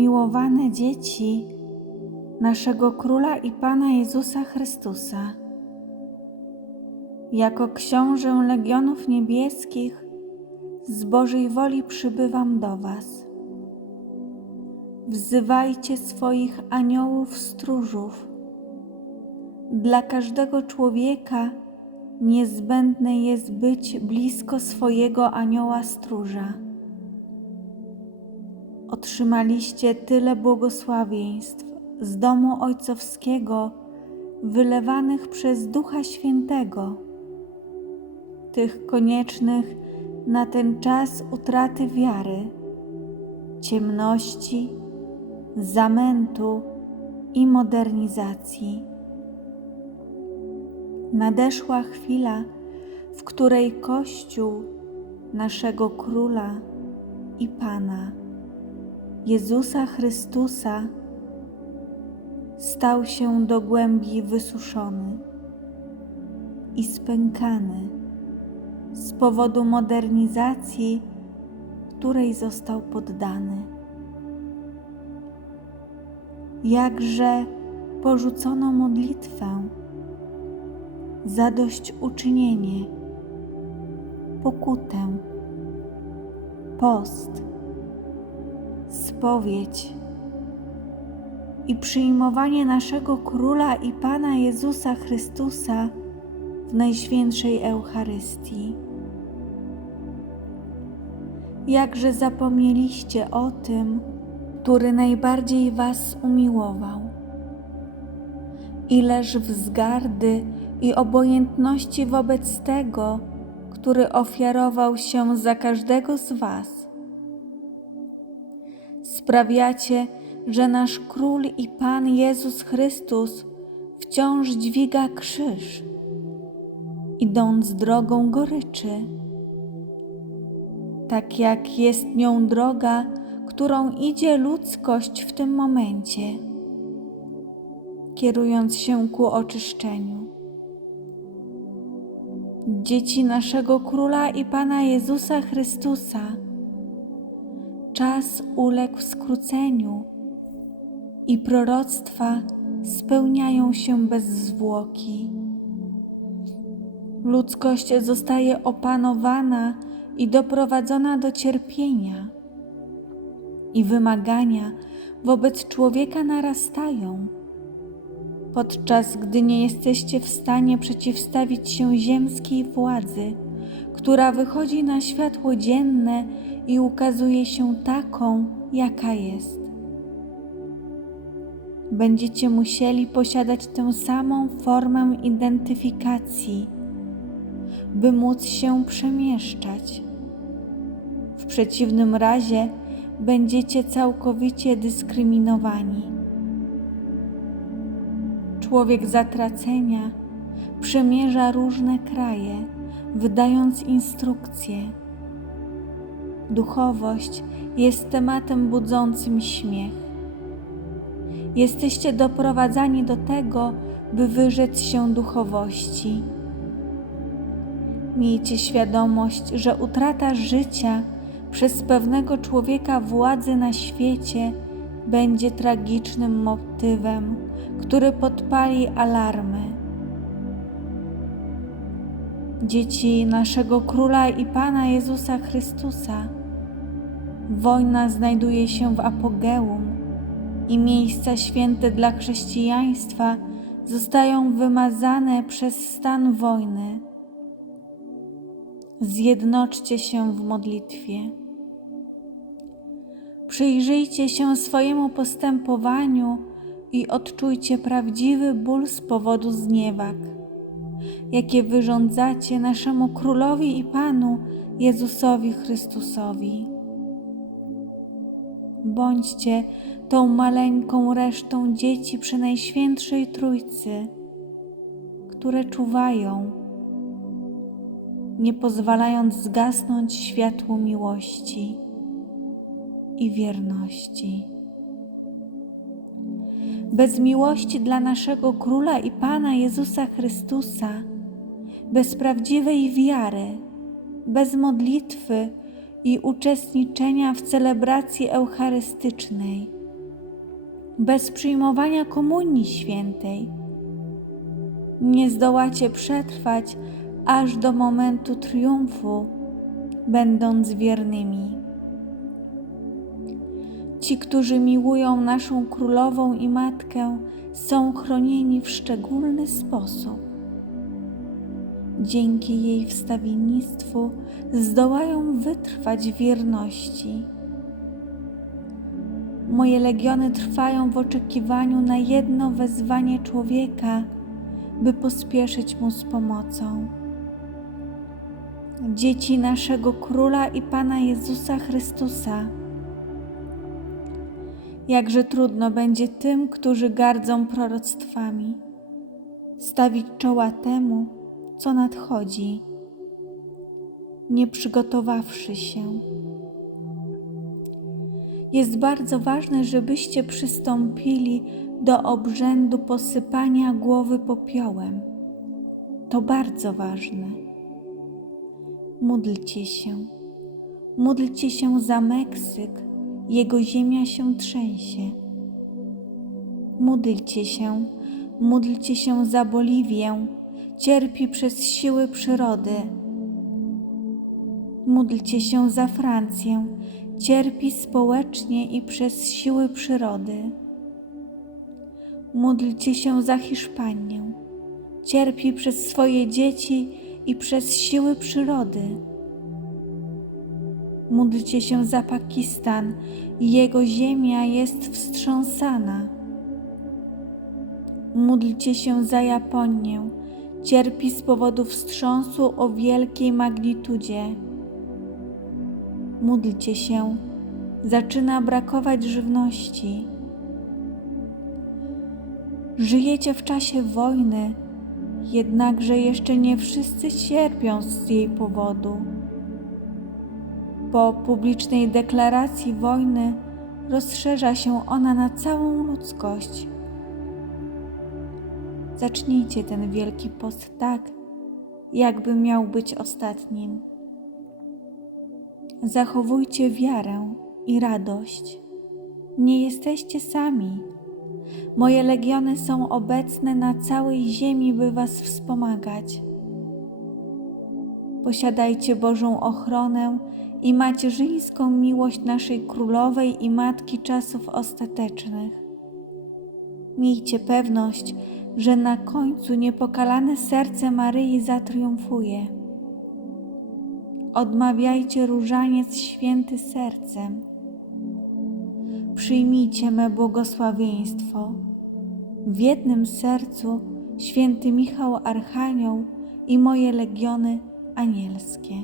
umiłowane dzieci naszego Króla i Pana Jezusa Chrystusa. Jako książę Legionów Niebieskich z Bożej woli przybywam do Was. Wzywajcie swoich aniołów stróżów. Dla każdego człowieka niezbędne jest być blisko swojego anioła stróża. Otrzymaliście tyle błogosławieństw z domu ojcowskiego, wylewanych przez Ducha Świętego, tych koniecznych na ten czas utraty wiary, ciemności, zamętu i modernizacji. Nadeszła chwila, w której Kościół naszego Króla i Pana, Jezusa Chrystusa, stał się do głębi wysuszony i spękany z powodu modernizacji, której został poddany. Jakże porzucono modlitwę, zadośćuczynienie, pokutę, post, spowiedź i przyjmowanie naszego Króla i Pana Jezusa Chrystusa w Najświętszej Eucharystii. Jakże zapomnieliście o tym, który najbardziej Was umiłował. Ileż wzgardy i obojętności wobec tego, który ofiarował się za każdego z Was. Sprawiacie, że nasz Król i Pan Jezus Chrystus wciąż dźwiga krzyż, idąc drogą goryczy, tak jak jest nią droga, którą idzie ludzkość w tym momencie, kierując się ku oczyszczeniu. Dzieci naszego Króla i Pana Jezusa Chrystusa, czas uległ skróceniu i proroctwa spełniają się bez zwłoki. Ludzkość zostaje opanowana i doprowadzona do cierpienia, i wymagania wobec człowieka narastają, podczas gdy nie jesteście w stanie przeciwstawić się ziemskiej władzy, która wychodzi na światło dzienne i ukazuje się taką, jaka jest będziecie musieli posiadać tę samą formę identyfikacji, by móc się przemieszczać. W przeciwnym razie będziecie całkowicie dyskryminowani. Człowiek zatracenia przemierza różne kraje, wydając instrukcje. Duchowość jest tematem budzącym śmiech Jesteście doprowadzani do tego, by wyrzec się duchowości. Miejcie świadomość, że utrata życia przez pewnego człowieka władzy na świecie będzie tragicznym motywem, który podpali alarmy. Dzieci naszego Króla i Pana Jezusa Chrystusa, wojna znajduje się w apogeum i miejsca święte dla chrześcijaństwa zostają wymazane przez stan wojny. Zjednoczcie się w modlitwie. Przyjrzyjcie się swojemu postępowaniu i odczujcie prawdziwy ból z powodu zniewag, jakie wyrządzacie naszemu Królowi i Panu Jezusowi Chrystusowi. Bądźcie tą maleńką resztą dzieci przy Najświętszej Trójcy, które czuwają, nie pozwalając zgasnąć światłu miłości i wierności. Bez miłości dla naszego Króla i Pana Jezusa Chrystusa, bez prawdziwej wiary, bez modlitwy i uczestniczenia w celebracji eucharystycznej, bez przyjmowania Komunii Świętej. Nie zdołacie przetrwać aż do momentu triumfu, będąc wiernymi. Ci, którzy miłują naszą królową i matkę, są chronieni w szczególny sposób. Dzięki jej wstawiennictwu zdołają wytrwać wierności. Moje legiony trwają w oczekiwaniu na jedno wezwanie człowieka, by pospieszyć mu z pomocą. Dzieci naszego Króla i Pana Jezusa Chrystusa. Jakże trudno będzie tym, którzy gardzą proroctwami, stawić czoła temu, co nadchodzi, nie przygotowawszy się. Jest bardzo ważne, żebyście przystąpili do obrzędu posypania głowy popiołem. To bardzo ważne. Módlcie się. Módlcie się za Meksyk. Jego ziemia się trzęsie. Módlcie się. Módlcie się za Boliwię. Cierpi przez siły przyrody. Módlcie się za Francję cierpi społecznie i przez siły przyrody. Módlcie się za Hiszpanię, cierpi przez swoje dzieci i przez siły przyrody. Módlcie się za Pakistan, jego ziemia jest wstrząsana. Módlcie się za Japonię, cierpi z powodu wstrząsu o wielkiej magnitudzie módlcie się, zaczyna brakować żywności. Żyjecie w czasie wojny, jednakże jeszcze nie wszyscy cierpią z jej powodu. Po publicznej deklaracji wojny rozszerza się ona na całą ludzkość. Zacznijcie ten wielki post tak, jakby miał być ostatnim. Zachowujcie wiarę i radość. Nie jesteście sami. Moje legiony są obecne na całej ziemi, by Was wspomagać. Posiadajcie Bożą ochronę i macierzyńską miłość naszej Królowej i Matki czasów ostatecznych. Miejcie pewność, że na końcu niepokalane serce Maryi zatriumfuje odmawiajcie różaniec święty sercem. Przyjmijcie me błogosławieństwo. W jednym sercu święty Michał Archanioł i moje legiony anielskie.